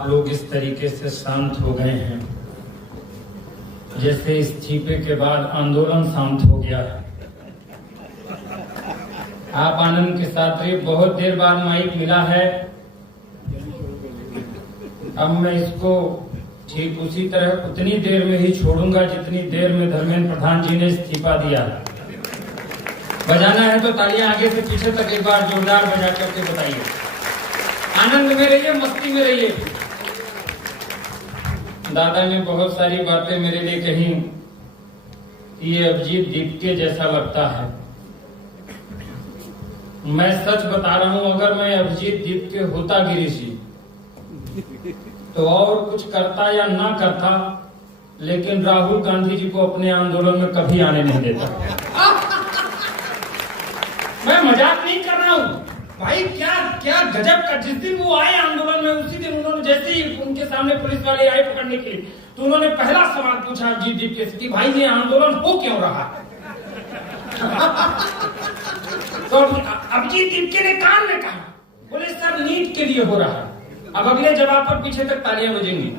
आप लोग इस तरीके से शांत हो गए हैं जैसे इस्तीफे के बाद आंदोलन शांत हो गया है। आप आनंद के साथ रहिए, बहुत देर बाद माइक मिला है। अब मैं इसको ठीक उसी तरह उतनी देर में ही छोड़ूंगा जितनी देर में धर्मेंद्र प्रधान जी ने इस्तीफा दिया। बजाना है तो तालियां आगे से पीछे तक एक बार जोरदार बजा करके बताइए। आनंद में रहिए, मस्ती में रहिए। दादा ने बहुत सारी बातें मेरे लिए कही। ये अभिजीत दीपके जैसा लगता है। मैं सच बता रहा हूं, अगर मैं अभिजीत दीपके होता गिरीश जी तो और कुछ करता या ना करता, लेकिन राहुल गांधी जी को अपने आंदोलन में कभी आने नहीं देता। मैं मजाक नहीं कर रहा हूं भाई। क्या क्या गजब का, जिस दिन वो आए आंदोलन में उसी दिन उन्होंने, जैसे ही उनके सामने पुलिस वाले आए पकड़ने के लिए, तो उन्होंने पहला सवाल पूछा अभिजीत दीपके से कि भाई ये आंदोलन हो क्यों रहा है। तो अभिजीत दीपके ने कान में कहा, बोले सर नीट के लिए हो रहा है। अब अगले जवाब पर पीछे तक तालियां बजेंगी।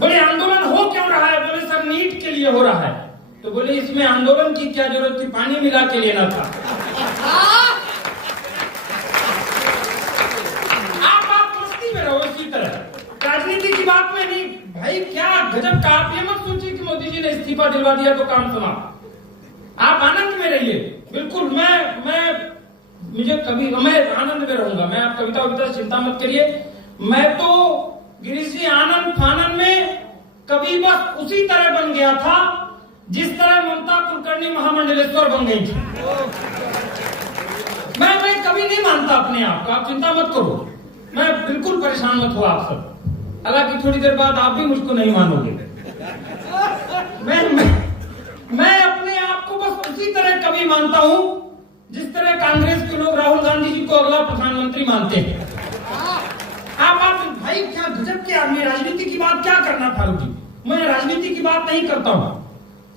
बोले आंदोलन हो क्यों रहा है, बोले सर नीट के लिए हो रहा है। तो बोले इसमें आंदोलन की क्या जरूरत थी, पानी मिला के लेना था। आप मस्ती में रहो इसी तरह, राजनीति की बात में नहीं। भाई क्या गजब का, आप ये मत सोचिए कि मोदी जी ने इस्तीफा दिलवा दिया तो काम सुना। आप आनंद में रहिए बिल्कुल। मुझे कभी, मैं आनंद में रहूंगा। मैं आप कविता चिंता मत करिए। मैं तो गिरीश जी आनंद फानंद में कभी बस उसी तरह बन गया था जिस तरह ममता कुलकर्णी महामंडलेश्वर बन गई थी। मैं कभी नहीं मानता अपने आप को, आप चिंता मत करो। मैं बिल्कुल परेशान मत हो आप सब। हालांकि थोड़ी देर बाद आप भी मुझको नहीं मानोगे। मैं अपने आप को बस उसी तरह कभी मानता हूं जिस तरह कांग्रेस के लोग राहुल गांधी जी को अगला प्रधानमंत्री मानते हैं। आप भाई क्या गजब के आदमी। राजनीति की बात क्या करना फारूक जी, मैं राजनीति की बात नहीं करता हूं।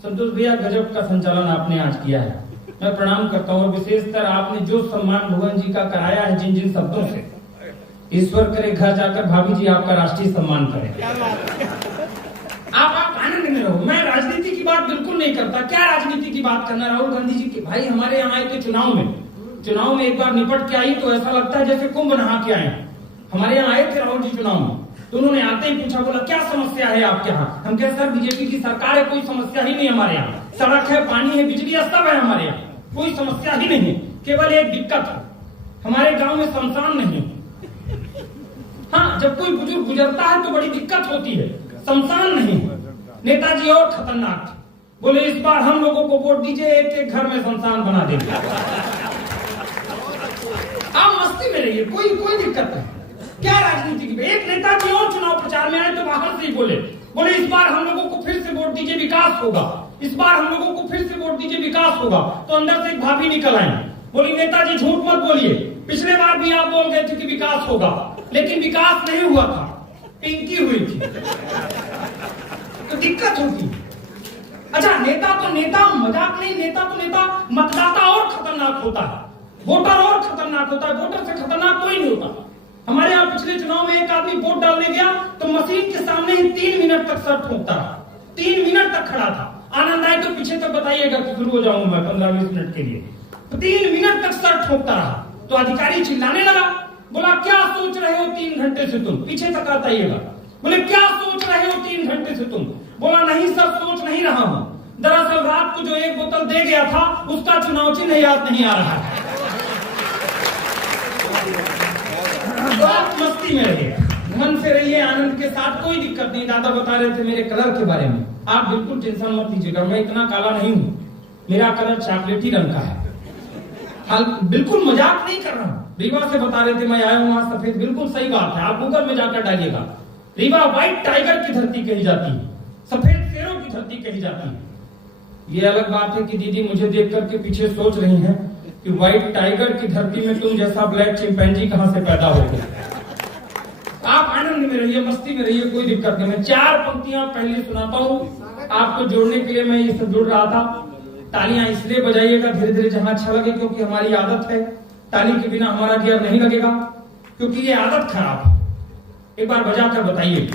संतोष भैया गजब का संचालन आपने आज किया है, मैं प्रणाम करता हूं। विशेषकर आपने जो सम्मान भुवन जी का कराया है, जिन जिन शब्दों से, ईश्वर करे घर जाकर भाभी जी आपका राष्ट्रीय सम्मान करें। आप आनंद में रहो। मैं राजनीति की बात बिल्कुल नहीं करता। क्या राजनीति की बात करना, राहुल गांधी जी की। भाई हमारे यहाँ आए थे चुनाव में एक बार निपट के आई तो ऐसा लगता है जैसे कुंभ नहा के आए। हमारे यहाँ आए थे राहुल जी चुनाव में, तो उन्होंने आते ही पूछा, बोला क्या समस्या है आपके यहाँ। हम कहे सर बीजेपी की सरकार है, कोई समस्या ही नहीं हमारे यहाँ। सड़क है, पानी है, बिजली है, सब है हमारे यहाँ, कोई समस्या ही नहीं। केवल एक दिक्कत है, हमारे गाँव में शमशान नहीं। हाँ, जब कोई बुजुर्ग गुजरता है तो बड़ी दिक्कत होती है, शमशान नहीं। नेताजी और खतरनाक थे, बोले इस बार हम लोगों को वोट दीजिए, एक एक घर में शमशान बना देंगे। आप मस्ती में रहिए, कोई दिक्कत नहीं। क्या राजनीति की, एक नेताजी और चुनाव प्रचार में आए तो बाहर से ही बोले इस बार हम लोगों को फिर से वोट दीजिए, विकास होगा। इस बार हम लोगों को फिर से वोट दीजिए, विकास होगा। तो अंदर से एक भाभी निकल आई, बोली नेताजी झूठ मत बोलिए, पिछले बार भी आप बोल गए थे कि विकास होगा, लेकिन विकास नहीं हुआ था, पिंकी हुई थी। तो दिक्कत होती। अच्छा, नेता तो नेता, मजाक नहीं। नेता तो नेता, मतदाता और खतरनाक होता है, वोटर और खतरनाक होता है। वोटर से खतरनाक कोई नहीं होता। हमारे यहाँ पिछले चुनाव में एक आदमी वोट डालने गया तो मशीन के सामने ही 3 मिनट तक सर ठोकता रहा, 3 मिनट तक खड़ा था। आनंद आए तो पीछे तक बताइएगा कि शुरू हो जाऊंगा मैं 15-20 मिनट के लिए। तो 3 मिनट तक सर ठोकता रहा। तो अधिकारी चिल्लाने लगा, बोला क्या सोच रहे हो 3 घंटे से तुम, पीछे तक बताइएगा। बोले क्या सोच रहे हो 3 घंटे से तुम। बोला नहीं सर, सोच नहीं रहा हूं, दरअसल रात को जो 1 बोतल दे गया था उसका चुनाव चिन्ह याद नहीं आ रहा है। तो आप मस्ती में रहिए, मन से रहिए, आनंद के साथ, कोई दिक्कत नहीं। दादा बता रहे थे मेरे कलर के बारे में, आप बिल्कुल टेंशन मत लीजिएगा, मैं इतना काला नहीं हूं, मेरा कलर चॉकलेटी रंग का है। बिल्कुल मजाक नहीं कर रहा हूं। रीवा से बता रहे थे मैं आया हूं वहां सफेद, बिल्कुल सही बात है, आप गूगल में जाकर डालिएगा। रीवा व्हाइट टाइगर की धरती कही जाती है, सफेद शेरों की धरती कही जाती है। ये अलग बात है कि दीदी मुझे देख करके पीछे सोच रही हैं कि व्हाइट टाइगर की धरती में तुम जैसा ब्लैक चिंपैंजी कहां से पैदा हो गए। आप आनंद में रहिए, मस्ती में रहिए, कोई दिक्कत नहीं। मैं 4 पंक्तियां पहले सुनाता हूं, आपको जोड़ने के लिए मैं ये सब जोड़ रहा था। तालियां इसलिए बजाइएगा धीरे धीरे जहां अच्छा लगे, क्योंकि हमारी आदत है, ताली के बिना हमारा गियर नहीं लगेगा, क्योंकि ये आदत खराब है। एक बार बजा कर बताइए।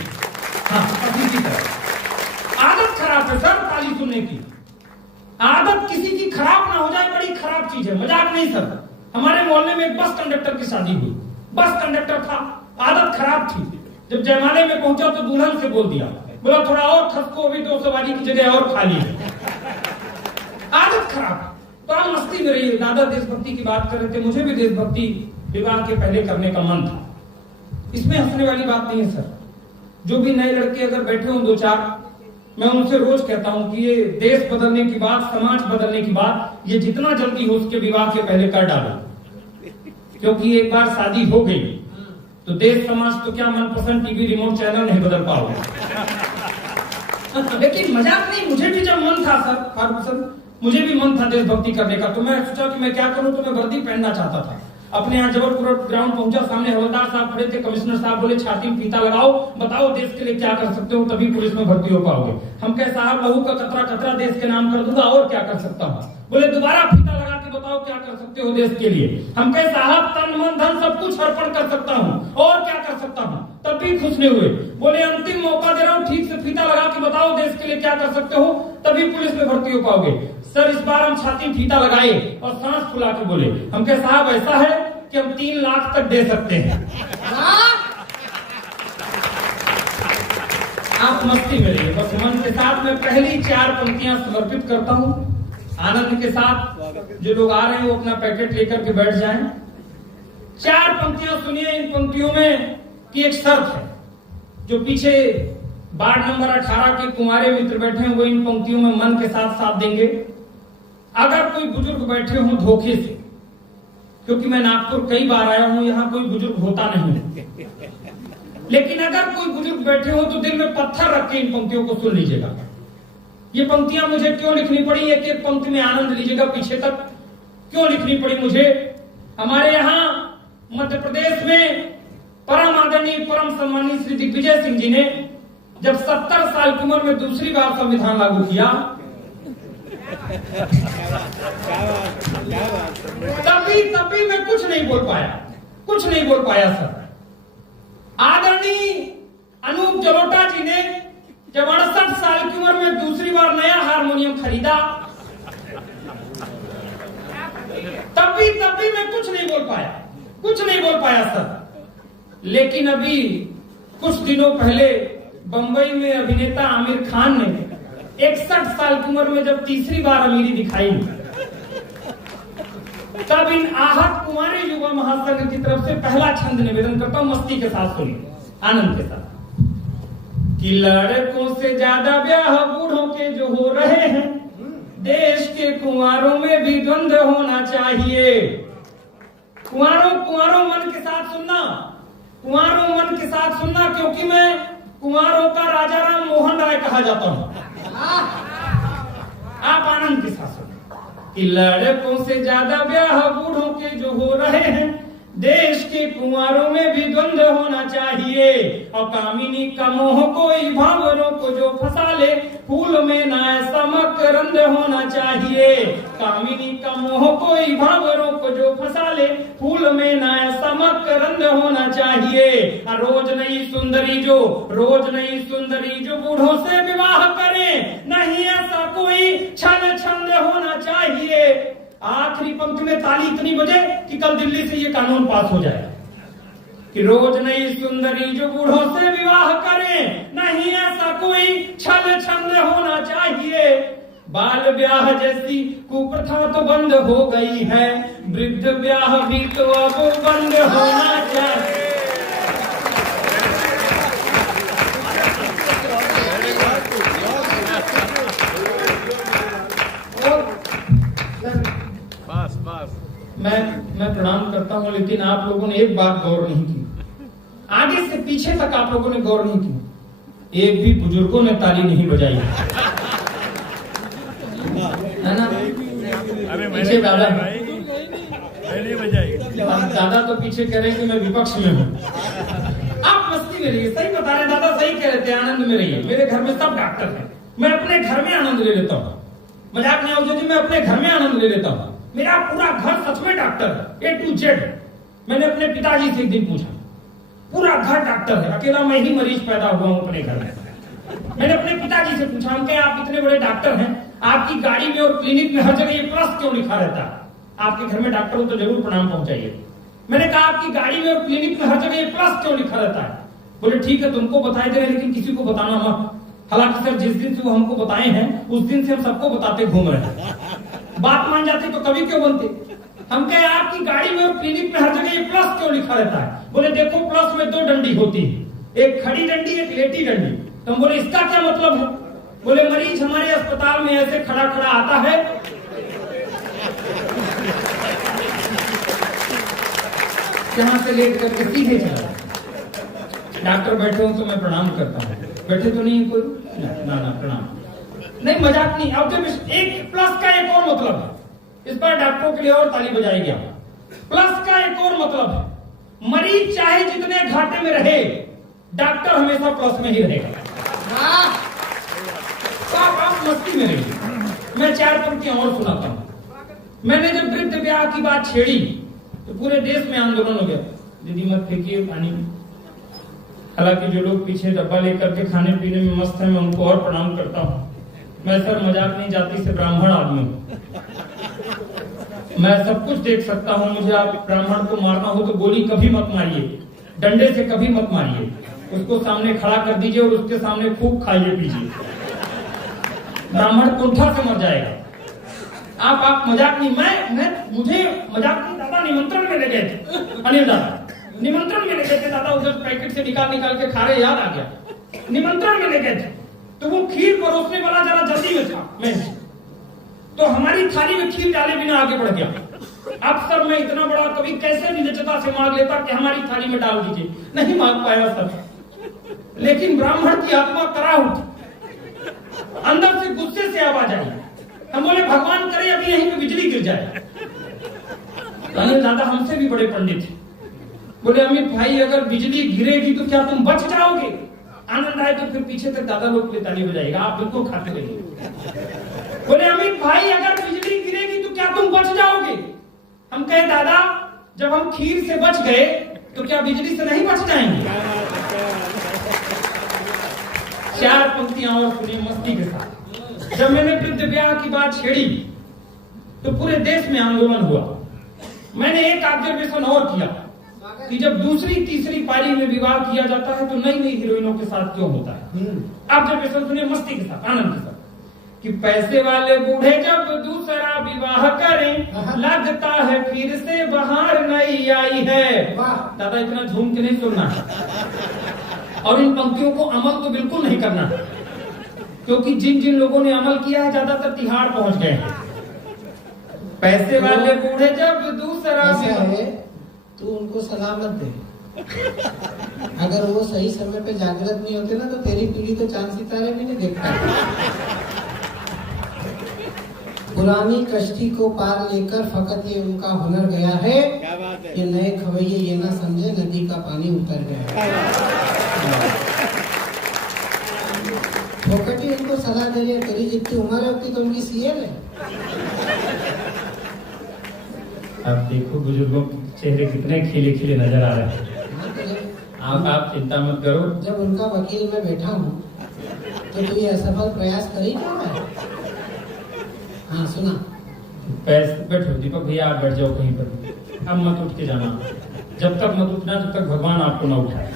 हाँ, इसी की तरह आदत खराब है सर ताली सुनने की। आदत किसी की खराब ना हो जाए बड़ी खराब चीज है, मजाक नहीं सर। हमारे मोहल्ले में एक बस कंडक्टर की शादी हुई। बस कंडक्टर था, आदत खराब थी। जब जयमाले में पहुंचा तो दुल्हन से बोल दिया, बोला थोड़ा और खसको, अभी तो सवारी की जगह और खाली है। आदत खराब। बड़ा मस्ती में रही। दादा देशभक्ति की बात कर रहे थे, मुझे भी देशभक्ति विवाह के पहले करने का मन था। इसमें हंसने वाली बात नहीं है सर। जो भी नए लड़के अगर बैठे हों दो चार, मैं उनसे रोज कहता हूं कि ये देश बदलने की बात, समाज बदलने की बात, ये जितना जल्दी हो उसके विवाह के पहले कर डालो। क्योंकि एक बार शादी हो गई तो देश समाज तो क्या मनपसंद टीवी रिमोट चैनल नहीं बदल पाओगे। लेकिन मजाक नहीं, मुझे भी जब मन था सर फारूक सर, मुझे भी मन था देशभक्ति करने का, तो मैं सोचा कि मैं क्या करूं, तो मैं वर्दी पहनना चाहता था। अपने यहाँ जबलपुर ग्राउंड पहुंचा, सामने हवलदार साहब खड़े थे, कमिश्नर साहब बोले छाती में फीता लगाओ, बताओ देश के लिए क्या कर सकते हो, तभी पुलिस में भर्ती हो पाओगे। हम कहे साहब लहू का कतरा कतरा देश के नाम कर दूंगा, और क्या कर सकता हूँ। बोले दोबारा फीता लगा के बताओ क्या कर सकते हो देश के लिए। हम कहे साहब तन मन धन सब कुछ अर्पण कर सकता हूँ, और क्या कर सकता हूँ। तब भी खुश नहीं हुए। बोले अंतिम मौका दे रहा हूँ, ठीक से फीता लगा के बताओ देश के लिए क्या कर सकते हो, तभी पुलिस में भर्ती हो पाओगे। सर इस बार हम छाती में फीता लगाए और सांस फुला के बोले, हम कहे साहब ऐसा है कि हम 3 लाख तक दे सकते हैं। आप मस्ती में रहिए बस। मन के साथ मैं पहली 4 पंक्तियां समर्पित करता हूं। आनंद के साथ जो लोग आ रहे हैं वो अपना पैकेट लेकर के बैठ जाएं। 4 पंक्तियां सुनिए। इन पंक्तियों में की एक शर्त है। जो पीछे वार्ड नंबर 18 के कुंवारे मित्र बैठे हैं वो इन पंक्तियों में मन के साथ साथ देंगे। अगर कोई बुजुर्ग बैठे हों धोखे से, क्योंकि मैं नागपुर कई बार आया हूं, यहाँ कोई बुजुर्ग होता नहीं है, लेकिन अगर कोई बुजुर्ग बैठे हो तो दिल में पत्थर रख के इन पंक्तियों को सुन लीजिएगा। ये पंक्तियां मुझे क्यों लिखनी पड़ी, एक एक पंक्ति में आनंद लीजिएगा पीछे तक क्यों लिखनी पड़ी मुझे। हमारे यहाँ मध्य प्रदेश में परम आदरणीय परम सम्मानित श्री दिग्विजय सिंह जी ने जब 70 साल की उम्र में दूसरी बार संविधान लागू किया, तभी मैं कुछ नहीं बोल पाया सर। आदरणीय अनूप जलोटा जी ने जब 68 साल की उम्र में दूसरी बार नया हारमोनियम खरीदा, तभी मैं कुछ नहीं बोल पाया सर। लेकिन अभी कुछ दिनों पहले बंबई में अभिनेता आमिर खान ने 61 साल की उम्र में जब तीसरी बार अमीरी दिखाई, तब इन आहत कुंवारे युवा महासंघ की तरफ से पहला छंद निवेदन करता हूं, मस्ती के साथ सुनिए, आनंद के साथ। कि लड़कों से ज्यादा ब्याह बूढ़ों के जो हो रहे हैं, देश के कुंवारों में भी द्वंद्व होना चाहिए। कुंवारों मन के साथ सुनना, क्योंकि मैं कुंवारों का राजा राम मोहन राय कहा जाता हूं। आप आनंद के साथ सुनिए। कि लड़कों से ज्यादा ब्याह बूढ़ों के जो हो रहे हैं, देश के कुंवारों में भी द्वंद्व होना चाहिए। और कामिनी का मोह कोई भावरों को जो फंसा ले, फूल में ना ऐसा मकरंद होना चाहिए। कामिनी का मोह कोई भावरों को जो फंसा ले, फूल में ना ऐसा मकरंद होना चाहिए। रोज नई सुंदरी जो बूढ़ों से विवाह करे, नहीं ऐसा कोई छल छंद होना चाहिए। आखिरी पंक्ति में ताली इतनी बजे कि कल दिल्ली से ये कानून पास हो जाए कि रोज नई सुंदरी जो बूढ़ों से विवाह करें, नहीं ऐसा कोई छल छंद होना चाहिए। बाल ब्याह जैसी कुप्रथा तो बंद हो गई है, वृद्ध ब्याह भी तो अब बंद होना चाहिए। मैं प्रणाम करता हूं, लेकिन आप लोगों ने एक बात गौर नहीं की, आगे से पीछे तक आप लोगों ने गौर नहीं की, एक भी बुजुर्गों ने ताली नहीं बजाई है ना। पीछे दादा दादा तो पीछे कह रहे कि मैं विपक्ष में हूँ। आप मस्ती में रहिए, सही बता रहे दादा, सही कह रहे थे, आनंद में रहिए। मेरे घर में सब डॉक्टर हैं, मैं अपने घर में आनंद ले लेता हूँ। मजाक नहीं आओ जी, मैं अपने घर में आनंद ले लेता हूँ। मेरा पूरा घर सच में डॉक्टर है, A to Z। मैंने अपने पिताजी से एक दिन पूछा, पूरा घर डॉक्टर है, अकेला मैं ही मरीज पैदा हुआ हूँ अपने घर में। मैंने अपने पिताजी से पूछा, हम कहे आप इतने बड़े डॉक्टर हैं, आपकी गाड़ी में और क्लिनिक में हर जगह ये प्लस क्यों लिखा रहता है? आपके घर में डॉक्टर हो तो जरूर प्रणाम पहुंचाइए। मैंने कहा आपकी गाड़ी में और क्लिनिक में हर जगह ये प्लस क्यों लिखा रहता है? बोले ठीक है तुमको बताए दे रहे, लेकिन किसी को बताना मत। हालांकि सर जिस दिन से वो हमको बताए हैं उस दिन से हम सबको बताते घूम रहे हैं। बात मान जाते तो कभी क्यों बनते? हम कहे आपकी गाड़ी में और क्लिनिक में हर जगह ये प्लस क्यों लिखा रहता है? बोले देखो प्लस में 2 डंडी होती है, एक खड़ी डंडी एक लेटी डंडी। तो हम बोले इसका क्या मतलब है? बोले मरीज हमारे अस्पताल में ऐसे खड़ा खड़ा आता है, जहां से लेट करके सीधे चला। डॉक्टर बैठे हो तो मैं प्रणाम करता हूँ, बैठे तो नहीं कोई ना प्रणाम नहीं, मजाक नहीं। अब जब एक प्लस का एक और मतलब है, इस बार डॉक्टरों के लिए और ताली बजाई गया। प्लस का एक और मतलब है, मरीज चाहे जितने घाटे में रहे, डॉक्टर हमेशा प्लस में ही रहेगा। आप मस्ती में रहिए, मैं 4 पंक्तियां और सुनाता हूं। मैंने जब वृद्ध ब्याह की बात छेड़ी तो पूरे देश में आंदोलन हो गया, दीदी मत फेंकिए पानी। हालांकि जो लोग पीछे डब्बा लेकर के खाने पीने में मस्त है, मैं उनको और प्रणाम करता हूँ। मैं सर मजाक नहीं, जाति से ब्राह्मण आदमी हूँ, मैं सब कुछ देख सकता हूँ। मुझे आप ब्राह्मण को मारना हो तो गोली कभी मत मारिए, डंडे से कभी मत मारिए, उसको सामने खड़ा कर दीजिए और उसके सामने खूब खाइए पीजिए, ब्राह्मण कुंठा से मर जाएगा। आप मजाक नहीं, मैं मुझे मजाक नहीं। दादा निमंत्रण में ले गए थे, अनिल दादा निमंत्रण में ले गए थे। दादा उधर पैकेट से निकाल के खा रहे, याद आ गया। निमंत्रण में ले गए थे तो वो खीर परोसने वाला जरा जल्दी में था, मैं तो हमारी थाली में खीर डाले बिना आगे बढ़ गया। अब सर मैं इतना बड़ा कभी कैसे निजता से मांग लेता कि हमारी थाली में डाल दीजिए, नहीं मांग पाया सर। लेकिन ब्राह्मण की आत्मा करा उठी, अंदर से गुस्से से आवाज आई। हम बोले भगवान करे अभी यहीं पे बिजली गिर जाए। अनिल दादा हमसे भी बड़े पंडित थे, बोले अमित भाई अगर बिजली गिरेगी तो क्या तुम बच जाओगे? आनंद आए तो फिर पीछे तक दादा लोग के ताली बजाएगा, आप बिल्कुल खाते रहिए। बोले अमित भाई अगर बिजली गिरेगी तो क्या तुम बच जाओगे? हम कहे दादा जब हम खीर से बच गए तो क्या बिजली से नहीं बच जाएंगे? 4 पंक्तियां और सुनिए मस्ती के साथ। जब मैंने वृद्ध ब्याह की बात छेड़ी तो पूरे देश में आंदोलन हुआ। मैंने एक ऑब्जर्वेशन और किया कि जब दूसरी तीसरी पारी में विवाह किया जाता है तो नई नई हीरोइनों के साथ क्यों होता है? ऑब्जर्वेशन सुनिए मस्ती के साथ, आनंद के साथ। कि पैसे वाले बूढ़े जब दूसरा विवाह करें, लगता है फिर से बहार नई आई है। दादा इतना झूम के नहीं सुनना है, और इन पंक्तियों को अमल तो बिल्कुल नहीं करना है, क्योंकि जिन जिन लोगों ने अमल किया है ज्यादातर तिहाड़ पहुंच गए हैं। पैसे वाले बूढ़े जब दूसरा है, तू उनको सलाह मत दे। अगर वो सही समय पे जागृत नहीं होते ना तो तेरी पीढ़ी तो चांद सितारे भी नहीं देखता। पुरानी कश्ती को पार लेकर फकत ये उनका हुनर गया है कि नए खवैये ये ना समझे नदी का पानी उतर गया है। फोकटी उनको सलाह दे रही है, तेरी जितनी उम्र है उतनी तो उनकी सीएल है। आप देखो बुजुर्गों के चेहरे कितने खिले खिले नजर आ रहे हैं। आप चिंता मत करो। जब उनका वकील मैं बैठा हूँ तो तू ये असफल प्रयास कर ही क्या है? हाँ सुना। बैठो दीपक भैया, आप बैठ जाओ कहीं पर, अब मत उठ के जाना। जब तक मत उठना जब तक भगवान आपको ना उठाए।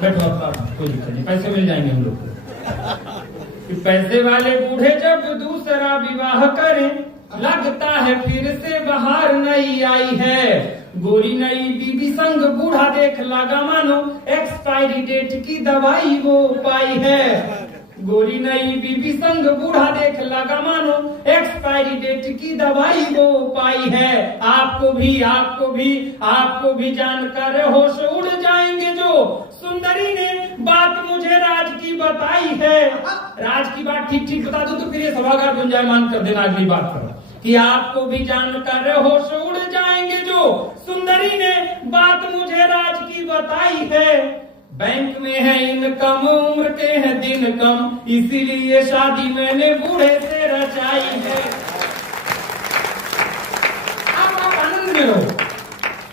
बैठो आप, कोई दिक्कत नहीं, पैसे मिल जाएंगे हम लोग। पैसे वाले बूढ़े जब दूसरा विवाह करें, लगता है फिर से बहार नई आई है। गोरी नई बीबी संग बूढ़ा देख लगा मानो एक्सपायरी डेट की दवाई वो पाई है। गोरी नई बीबी संग बूढ़ा देख लगा मानो एक्सपायरी डेट की दवाई वो पाई है। आपको भी जानकर होश उड़ जाएंगे जो सुंदरी ने बात मुझे राज की बताई है। राज की बात ठीक ठीक बता दो तो फिर ये सभागार गुंजायमान कर देना अगली बात पर, कि आपको भी जानकर होश उड़ जाएंगे जो सुंदरी ने बात मुझे राज की बताई है। बैंक में है इनकम, उम्र के हैं दिन कम, इसीलिए शादी मैंने बूढ़े से रचाई है। आप आनंद में रहो।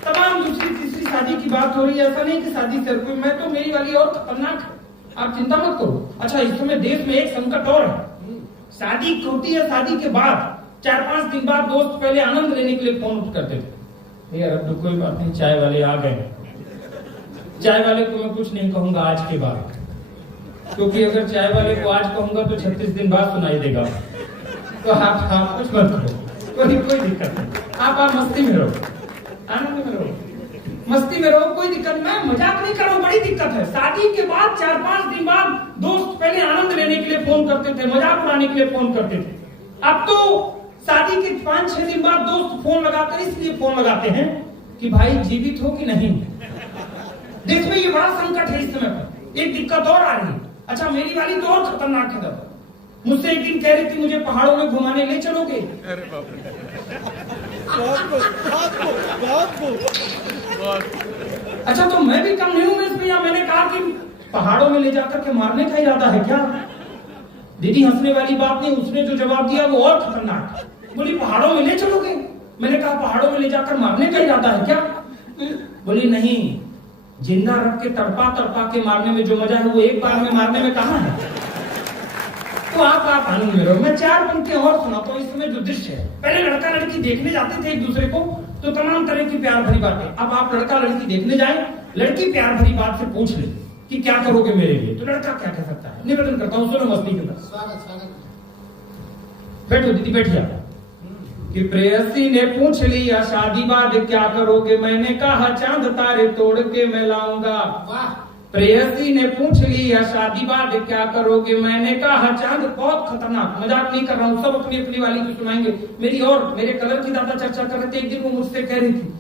तमाम दूसरी तीसरी शादी की बात हो रही है, ऐसा नहीं कि शादी से कोई, मैं तो मेरी वाली और खतरनाक है, आप चिंता मत करो। अच्छा, इस समय देश में एक संकट और है, शादी होती है, शादी के बाद 4-5 दिन बाद दोस्त पहले आनंद लेने के लिए फोन करते थे, यार अब तो कोई बात नहीं, चाय वाले आ गए। चाय वाले को मैं कुछ नहीं कहूंगा आज के बाद, क्योंकि अगर चाय वाले को आज कहूंगा तो 36 दिन बाद सुनाई देगा। तो आप कुछ मत करो, कोई दिक्कत नहीं, आप मस्ती में रहो, आनंद में रहो, मस्ती में रहो, कोई दिक्कत। मैं मजाक नहीं कर रहा हूं, बड़ी दिक्कत है। शादी के बाद 4-5 दिन बाद दोस्त पहले आनंद लेने के लिए फोन करते थे, मजाक उड़ाने के लिए फोन करते थे। अब तो शादी के 5-6 दिन बाद दोस्त फोन लगाकर इसलिए फोन लगाते हैं कि भाई जीवित हो कि नहीं। देश में ये बड़ा संकट है इस समय पर, एक दिक्कत और आ रही है। अच्छा, मेरी वाली तो और खतरनाक है। मुझसे एक दिन कह रही थी मुझे पहाड़ों में घुमाने ले चलोगे। अरे बाप रे, अच्छा, तो मैं भी कम नहीं हूं इसमें, या मैंने कहा कि पहाड़ों में ले जाकर के मारने का इरादा है क्या? दीदी हंसने वाली बात नहीं, उसने जो जवाब दिया वो और खतरनाक। बोली पहाड़ों में ले चलोगे? मैंने कहा पहाड़ों में ले जाकर मारने का इरादा है क्या? बोली नहीं, जिंदा रख के तड़पा के मारने में जो मजा है वो एक बार में मारने में कहां है। तो आप आनंद में रहो। मैं 4 पंक्तियां और सुनाता हूं। इस समय जो दृश्य है, पहले लड़का लड़की देखने जाते थे एक दूसरे को तो तमाम तरह की प्यार भरी बातें। अब आप लड़का लड़की देखने जाए, लड़की प्यार भरी बात से पूछ ले कि क्या करोगे मेरे लिए, तो लड़का क्या कह सकता है? निवेदन करता हूँ, सुनो मस्ती के अंदर। बैठो दीदी, बैठिए। कि प्रेयसी ने पूछ लिया शादी बाद क्या करोगे, मैंने कहा चांद तारे तोड़ के मैं लाऊंगा। प्रेयसी ने पूछ लिया शादी बाद क्या करोगे, मैंने कहा चांद। बहुत खतरनाक, मजाक नहीं कर रहा हूँ, सब अपनी अपनी वाली को सुनाएंगे। मेरी और मेरे कलर की ज्यादा चर्चा कर रहे थे। एक दिन वो मुझसे कह रही थी,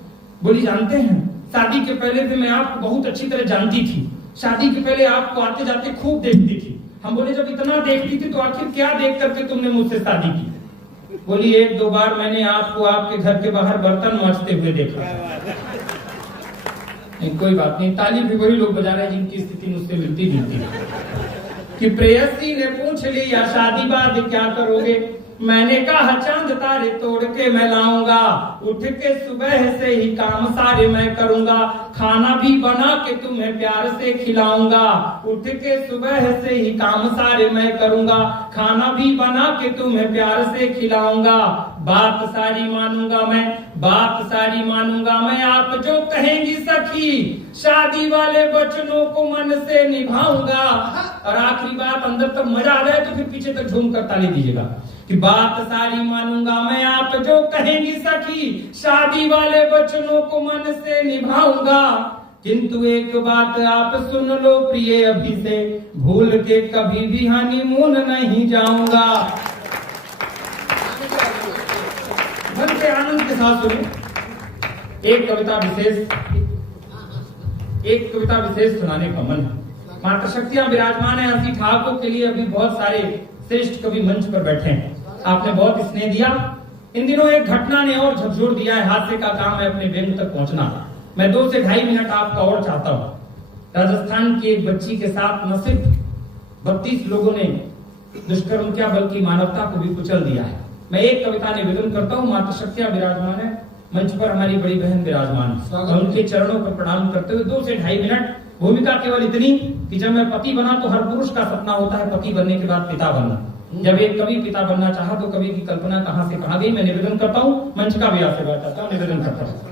बोली जानते हैं शादी के पहले से मैं आपको बहुत अच्छी तरह जानती थी, शादी के पहले आपको आते जाते खूब देखती थी। हम बोले जब इतना देखती थी तो आखिर क्या देख करके तुमने मुझसे शादी की? बोली 1-2 बार मैंने आपको आपके घर के बाहर बर्तन मांजते हुए देखा। नहीं, कोई बात नहीं, ताली भी वही लोग बजा रहे हैं जिनकी स्थिति मुझसे मिलती जुलती है। कि प्रेयसी ने पूछ लिया शादी बाद क्या करोगे, मैंने कहा चांद तारे तोड़ के मैं लाऊंगा। उठ के सुबह से ही काम सारे मैं करूंगा, खाना भी बना के तुम्हें प्यार से खिलाऊंगा। उठ के सुबह से ही काम सारे मैं करूंगा, खाना भी बना के तुम्हें प्यार से खिलाऊंगा। बात सारी मानूंगा मैं, बात सारी मानूंगा मैं, आप जो कहेंगी सखी, शादी वाले वचनों को मन से निभाऊंगा। और आखिरी बात, अंदर तक मजा आ जाए तो फिर पीछे तक झूम कर ताली दीजिएगा। कि बात सारी मानूंगा मैं, आप जो कहेंगी सखी, शादी वाले वचनों को मन से निभाऊंगा। किंतु एक बात आप सुन लो प्रिय अभी से, भूल के कभी भी हनीमून नहीं जाऊंगा। मन से आनंद के साथ सुने। एक कविता विशेष सुनाने का मन है। माता शक्तियां विराजमान है। हंसी ठाकुर के लिए अभी बहुत सारे श्रेष्ठ कवि मंच पर बैठे हैं। आपने बहुत स्नेह दिया। इन दिनों एक घटना ने और झकझोर दिया है। हास्य का काम है अपने व्यंग तक पहुंचना। मैं 2 से 2.5 मिनट आपका और चाहता हूँ। राजस्थान की एक बच्ची के साथ न सिर्फ 32 लोगों ने दुष्कर्म किया, बल्कि मानवता को भी कुचल दिया है। मैं एक कविता निवेदन करता हूँ। माता शक्तियां विराजमान है, मंच पर हमारी बड़ी बहन विराजमान है। उनके चरणों पर प्रणाम करते हुए 2 से 2.5 मिनट। भूमिका केवल इतनी कि जब मैं पति बना तो हर पुरुष का सपना होता है पति बनने के बाद पिता बनना। जब एक कवि पिता बनना चाहा तो कवि की कल्पना कहां से कहां गई। मैं निवेदन करता हूँ, मंच का भी आशीर्वाद चाहता हूँ, निवेदन करता हूँ।